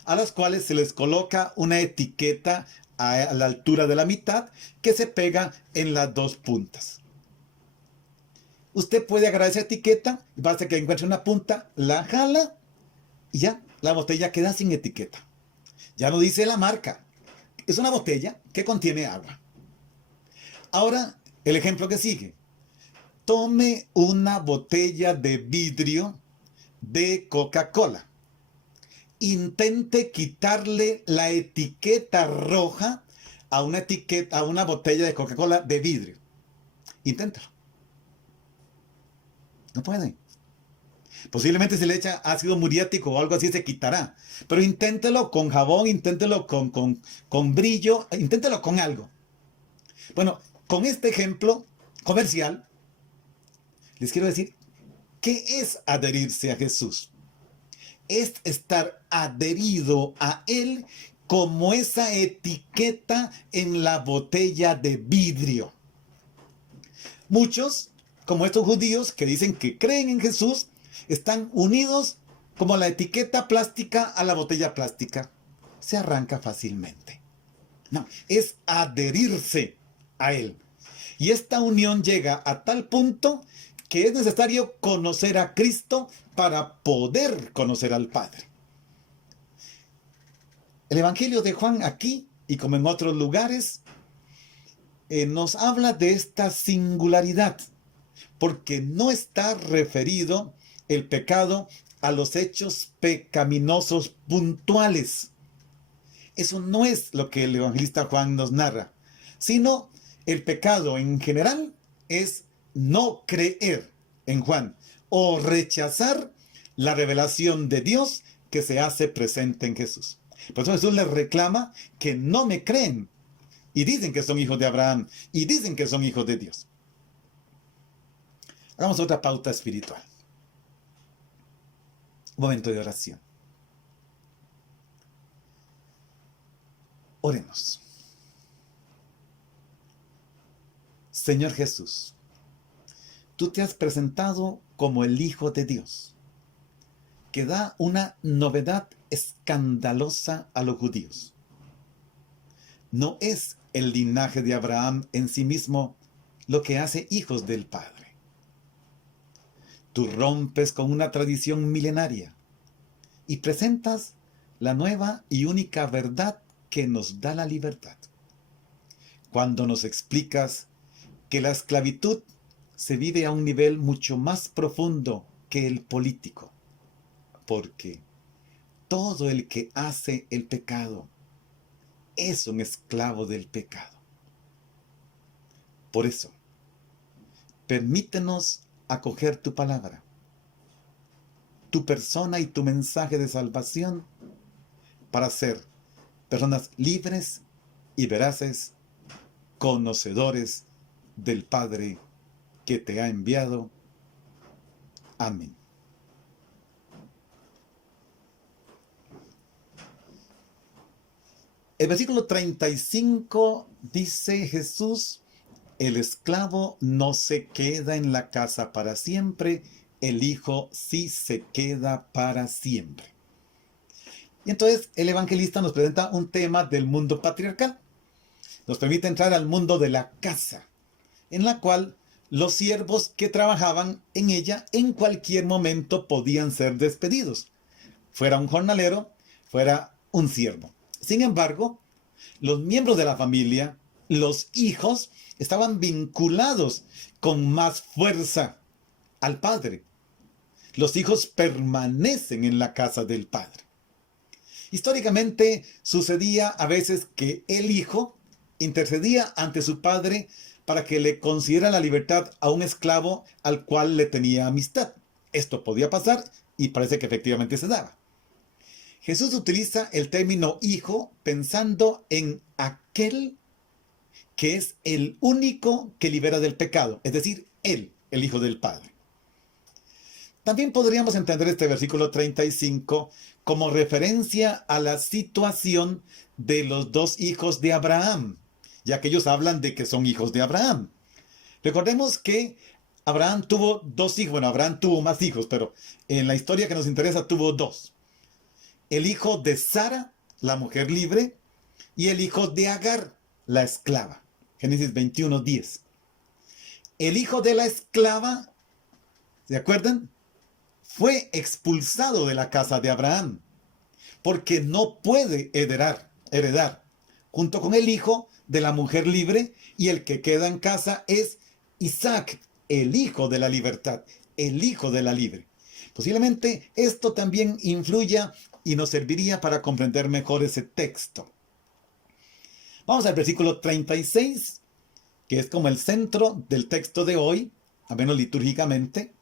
a las cuales se les coloca una etiqueta a la altura de la mitad que se pega en las dos puntas. Usted puede agarrar esa etiqueta, basta que encuentre una punta, la jala y ya, la botella queda sin etiqueta. Ya no dice la marca. Es una botella que contiene agua. Ahora, el ejemplo que sigue. Tome una botella de vidrio de Coca-Cola. Intente quitarle la etiqueta roja a una botella de Coca-Cola de vidrio. Inténtalo. No puede. Posiblemente si le echa ácido muriático o algo así se quitará. Pero inténtelo con jabón, inténtelo con brillo, inténtelo con algo. Bueno, con este ejemplo comercial, les quiero decir, ¿qué es adherirse a Jesús? Es estar adherido a Él como esa etiqueta en la botella de vidrio. Muchos, como estos judíos que dicen que creen en Jesús, están unidos como la etiqueta plástica a la botella plástica. Se arranca fácilmente. No, es adherirse a Él. Y esta unión llega a tal punto que es necesario conocer a Cristo para poder conocer al Padre. El Evangelio de Juan aquí, y como en otros lugares, nos habla de esta singularidad, porque no está referido el pecado a los hechos pecaminosos puntuales. Eso no es lo que el evangelista Juan nos narra, sino el pecado en general es no creer en Juan o rechazar la revelación de Dios que se hace presente en Jesús. Por eso Jesús les reclama que no me creen y dicen que son hijos de Abraham y dicen que son hijos de Dios. Hagamos otra pauta espiritual. Un momento de oración. Oremos. Señor Jesús, tú te has presentado como el Hijo de Dios, que da una novedad escandalosa a los judíos. No es el linaje de Abraham en sí mismo lo que hace hijos del Padre. Tú rompes con una tradición milenaria y presentas la nueva y única verdad que nos da la libertad. Cuando nos explicas que la esclavitud se vive a un nivel mucho más profundo que el político, porque todo el que hace el pecado es un esclavo del pecado. Por eso, permítenos acoger tu palabra, tu persona y tu mensaje de salvación para ser personas libres y veraces, conocedores del Padre que te ha enviado. Amén. El versículo 35 dice Jesús: el esclavo no se queda en la casa para siempre, el Hijo sí se queda para siempre. Y entonces el evangelista nos presenta un tema del mundo patriarcal. Nos permite entrar al mundo de la casa, en la cual los siervos que trabajaban en ella en cualquier momento podían ser despedidos. Fuera un jornalero, fuera un siervo. Sin embargo, los miembros de la familia, los hijos, estaban vinculados con más fuerza al padre. Los hijos permanecen en la casa del padre. Históricamente sucedía a veces que el hijo intercedía ante su padre para que le concediera la libertad a un esclavo al cual le tenía amistad. Esto podía pasar y parece que efectivamente se daba. Jesús utiliza el término hijo pensando en aquel que es el único que libera del pecado, es decir, él, el Hijo del Padre. También podríamos entender este versículo 35 como referencia a la situación de los dos hijos de Abraham, ya que ellos hablan de que son hijos de Abraham. Recordemos que Abraham tuvo dos hijos, bueno, Abraham tuvo más hijos, pero en la historia que nos interesa tuvo dos. El hijo de Sara, la mujer libre, y el hijo de Agar, la esclava. Génesis 21:10. El hijo de la esclava, ¿se acuerdan? Fue expulsado de la casa de Abraham, porque no puede heredar, junto con el hijo de la mujer libre, y el que queda en casa es Isaac, el hijo de la libertad, el hijo de la libre. Posiblemente esto también influya y nos serviría para comprender mejor ese texto. Vamos al versículo 36, que es como el centro del texto de hoy, al menos litúrgicamente.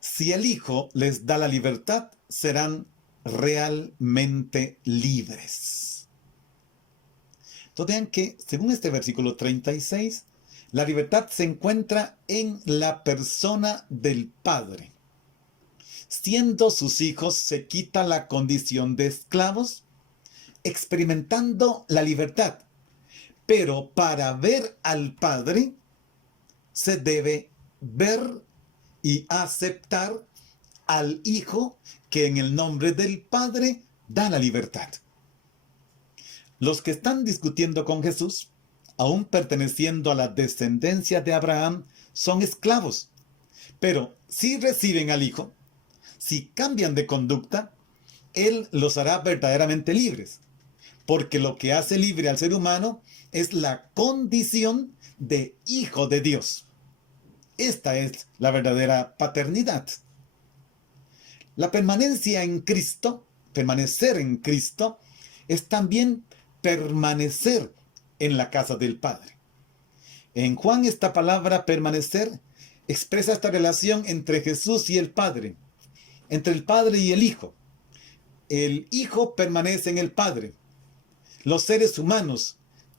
Si el Hijo les da la libertad, serán realmente libres. Entonces vean que, según este versículo 36, la libertad se encuentra en la persona del Padre. Siendo sus hijos, se quita la condición de esclavos, experimentando la libertad. Pero para ver al Padre, se debe ver y aceptar al Hijo que en el nombre del Padre da la libertad. Los que están discutiendo con Jesús, aún perteneciendo a la descendencia de Abraham, son esclavos. Pero si reciben al Hijo, si cambian de conducta, Él los hará verdaderamente libres. Porque lo que hace libre al ser humano es la condición de hijo de Dios. Esta es la verdadera paternidad. La permanencia en Cristo, permanecer en Cristo, es también permanecer en la casa del Padre. En Juan esta palabra permanecer expresa esta relación entre Jesús y el Padre, entre el Padre y el Hijo. El Hijo permanece en el Padre. Los seres humanos,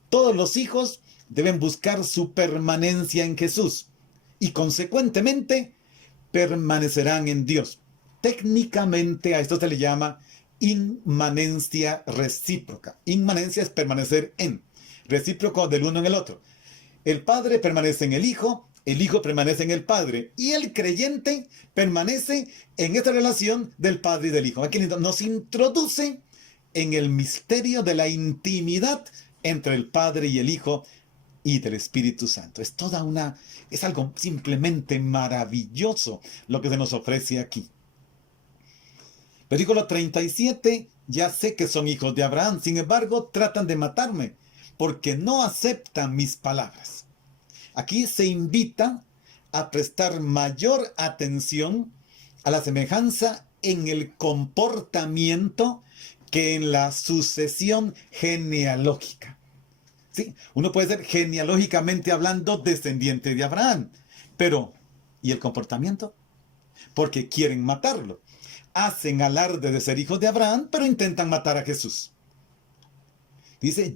todos los hijos, deben buscar su permanencia en Jesús y consecuentemente permanecerán en Dios. Técnicamente a esto se le llama inmanencia recíproca. Inmanencia es permanecer en, recíproco del uno en el otro. El Padre permanece en el Hijo permanece en el Padre y el creyente permanece en esta relación del Padre y del Hijo. Aquí nos introduce en el misterio de la intimidad entre el Padre y el Hijo y del Espíritu Santo. Es algo simplemente maravilloso lo que se nos ofrece aquí. Versículo 37, ya sé que son hijos de Abraham, sin embargo tratan de matarme, porque no aceptan mis palabras. Aquí se invita a prestar mayor atención a la semejanza en el comportamiento que en la sucesión genealógica. ¿Sí? Uno puede ser genealógicamente hablando descendiente de Abraham, pero ¿y el comportamiento? Porque quieren matarlo. Hacen alarde de ser hijos de Abraham, pero intentan matar a Jesús. Dice,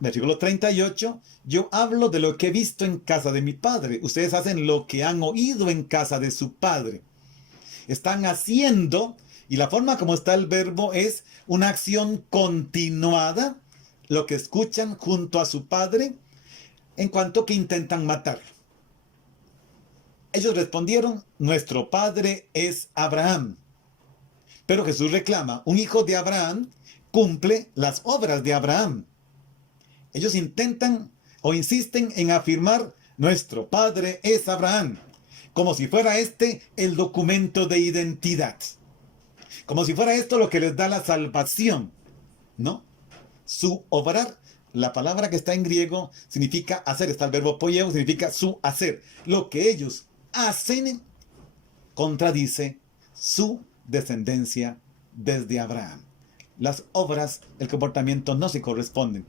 versículo 38, yo hablo de lo que he visto en casa de mi padre. Ustedes hacen lo que han oído en casa de su padre. Están haciendo, y la forma como está el verbo es una acción continuada, lo que escuchan junto a su padre, en cuanto que intentan matarlo. Ellos respondieron, nuestro padre es Abraham. Pero Jesús reclama, un hijo de Abraham cumple las obras de Abraham. Ellos intentan o insisten en afirmar, nuestro padre es Abraham, como si fuera este el documento de identidad. Como si fuera esto lo que les da la salvación, ¿no? Su obrar, la palabra que está en griego significa hacer, está el verbo poieo, significa su hacer. Lo que ellos hacen contradice su descendencia desde Abraham. Las obras, el comportamiento no se corresponden.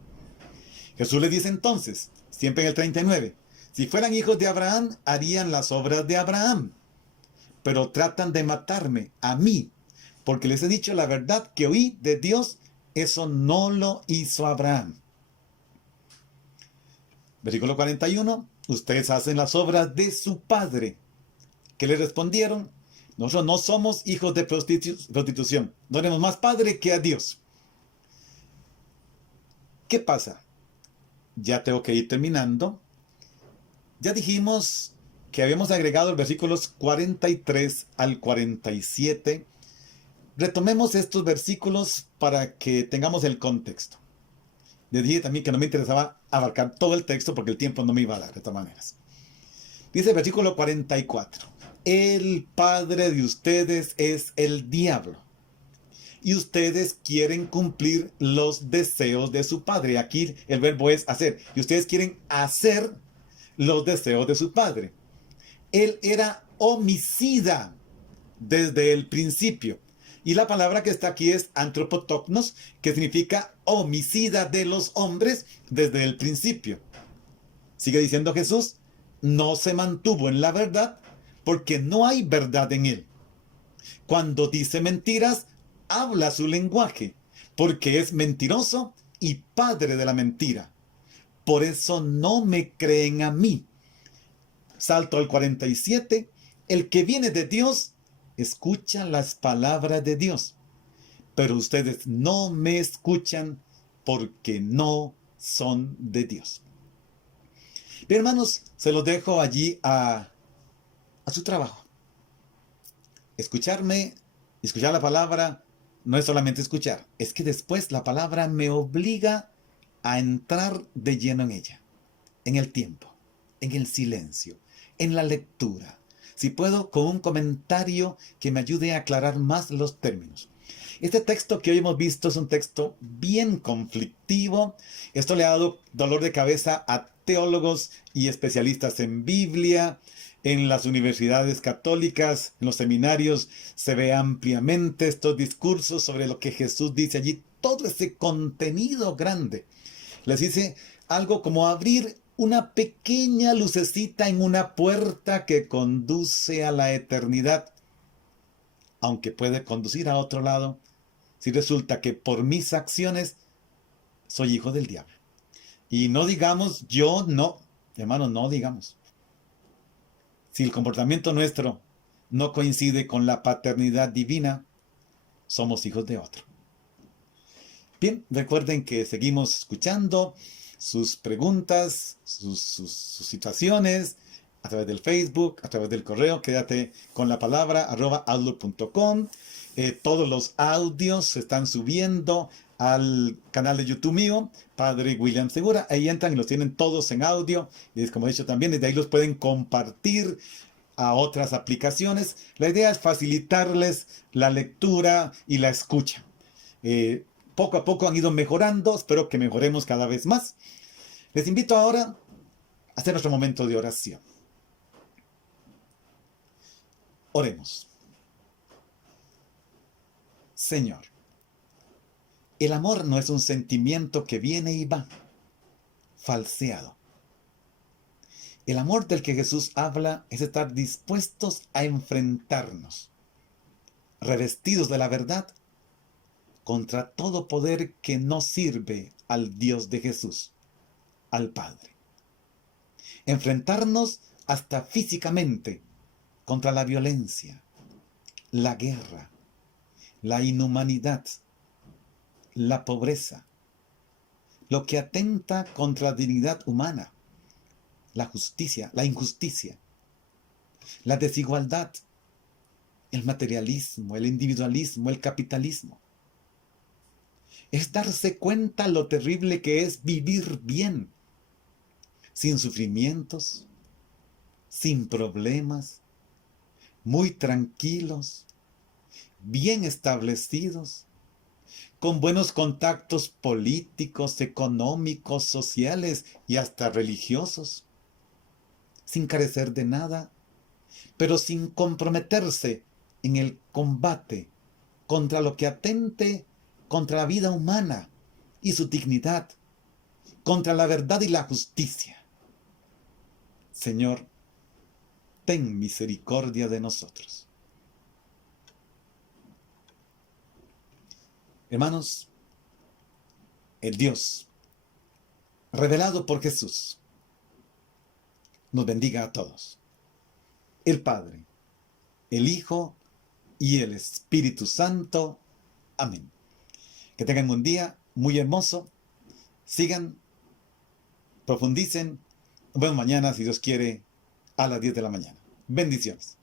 Jesús le dice entonces, siempre en el 39, si fueran hijos de Abraham, harían las obras de Abraham. Pero tratan de matarme, a mí, porque les he dicho la verdad que oí de Dios, eso no lo hizo Abraham. Versículo 41, ustedes hacen las obras de su padre. ¿Qué le respondieron? Nosotros no somos hijos de prostitución, no tenemos más padre que a Dios. ¿Qué pasa? Ya tengo que ir terminando. Ya dijimos que habíamos agregado los versículos 43 al 47. Retomemos estos versículos para que tengamos el contexto. Les dije también que no me interesaba abarcar todo el texto porque el tiempo no me iba a dar de todas maneras. Dice el versículo 44. El padre de ustedes es el diablo. Y ustedes quieren cumplir los deseos de su padre. Aquí el verbo es hacer. Y ustedes quieren hacer los deseos de su padre. Él era homicida desde el principio. Y la palabra que está aquí es antropotoknos, que significa homicida de los hombres desde el principio. Sigue diciendo Jesús, no se mantuvo en la verdad porque no hay verdad en él. Cuando dice mentiras, habla su lenguaje, porque es mentiroso y padre de la mentira. Por eso no me creen a mí. Salto al 47. El que viene de Dios escucha las palabras de Dios, pero ustedes no me escuchan porque no son de Dios. Bien, hermanos, se los dejo allí a su trabajo. Escucharme, escuchar la palabra, no es solamente escuchar, es que después la palabra me obliga a entrar de lleno en ella, en el tiempo, en el silencio, en la lectura. Si puedo, con un comentario que me ayude a aclarar más los términos. Este texto que hoy hemos visto es un texto bien conflictivo. Esto le ha dado dolor de cabeza a teólogos y especialistas en Biblia. En las universidades católicas, en los seminarios, se ve ampliamente estos discursos sobre lo que Jesús dice allí. Todo ese contenido grande. Les dice algo como abrir una pequeña lucecita en una puerta que conduce a la eternidad, aunque puede conducir a otro lado, si resulta que por mis acciones soy hijo del diablo. Y no digamos, yo no, hermano, no digamos. Si el comportamiento nuestro no coincide con la paternidad divina, somos hijos de otro. Bien, recuerden que seguimos escuchando sus preguntas, sus situaciones, a través del Facebook, a través del correo, quédate con la palabra, @outlook.com. Todos los audios se están subiendo al canal de YouTube mío, Padre William Segura. Ahí entran y los tienen todos en audio. Y como he dicho también, desde ahí los pueden compartir a otras aplicaciones. La idea es facilitarles la lectura y la escucha. Poco a poco han ido mejorando, espero que mejoremos cada vez más. Les invito ahora a hacer nuestro momento de oración. Oremos. Señor, el amor no es un sentimiento que viene y va, falseado. El amor del que Jesús habla es estar dispuestos a enfrentarnos, revestidos de la verdad, contra todo poder que no sirve al Dios de Jesús, al Padre. Enfrentarnos hasta físicamente contra la violencia, la guerra, la inhumanidad, la pobreza, lo que atenta contra la dignidad humana, la justicia, la injusticia, la desigualdad, el materialismo, el individualismo, el capitalismo. Es darse cuenta lo terrible que es vivir bien, sin sufrimientos, sin problemas, muy tranquilos, bien establecidos, con buenos contactos políticos, económicos, sociales y hasta religiosos, sin carecer de nada, pero sin comprometerse en el combate contra lo que atente contra la vida humana y su dignidad, contra la verdad y la justicia. Señor, ten misericordia de nosotros. Hermanos, el Dios revelado por Jesús nos bendiga a todos. El Padre, el Hijo y el Espíritu Santo. Amén. Que tengan un día muy hermoso. Sigan, profundicen. Buenas mañana, si Dios quiere, a las 10 de la mañana. Bendiciones.